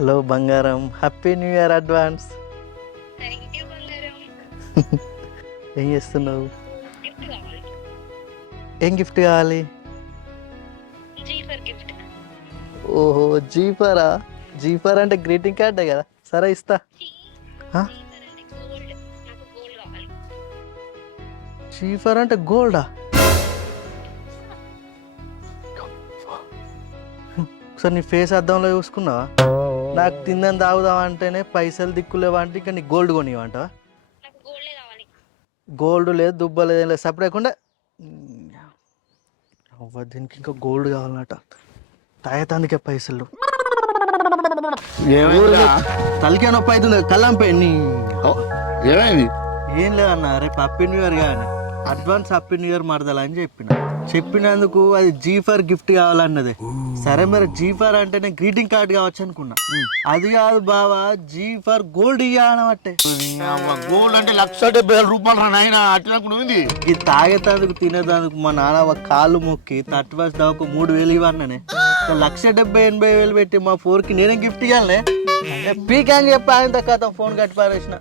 Hello బంగారం, happy new year advance. Thank you బంగారం. ఏం చేస్తున్నావు? గిఫ్ట్ కావాలి. ఏం గిఫ్ట్ కావాలి? G for gift. ఓహో, జీఫరా? జీఫర్ అంటే గ్రీటింగ్ కార్డే కదా, సరే ఇస్తా. ఆ? గోల్డ్, నాకు గోల్డ్ కావాలి. జీఫర్ అంటే గోల్డా? ఒకసారి నీ ఫేస్ అద్దంలో చూసుకున్నావా? నాకు తిందని తాగుదాం అంటేనే పైసలు దిక్కులేవా అంటే ఇంకా నీ గోల్డ్ కొనివంటావా? నాకు గోల్డే కావాలి. గోల్డ్ లేదు, దుబ్బ లేదు, ఏం లేదు, సపరేకుండా దీనికి ఇంకా గోల్డ్ కావాలన్నట. తాగేతాందుకే పైసలు తలకే నొప్పి అవుతుంది, కళ్ళంపై నీ. ఏమైంది? ఏం లేదన్న, రేపు హ్యాపీ న్యూ ఇయర్ కానీ అడ్వాన్స్ హ్యాపీ న్యూ ఇయర్ మరదలా అని చెప్పినందుకు అది జీఫర్ గిఫ్ట్ కావాలన్నది. సరే మరి జీఫర్ అంటే నేను గ్రీటింగ్ కార్డ్ కావచ్చు అనుకున్నా. అది కాదు బావా, జీఫర్ గోల్డ్ ఇవ్వాలన్నట్టే. గోల్డ్ అంటే 1,70,000 నాయన అట్లనుకుంటుంది. ఇది తాగేతందుకు తినేదందుకు మా నాన్న ఒక కాళ్ళు మొక్కి 31 దాకా 3,000 ఇవ్వన్నానే. 1,70,000-80,000 పెట్టి మా 4కి నేనే గిఫ్ట్ ఇవ్వాలనే. పీక్ అని చెప్పి ఆయన కథ ఫోన్ కట్టి పారేసిన.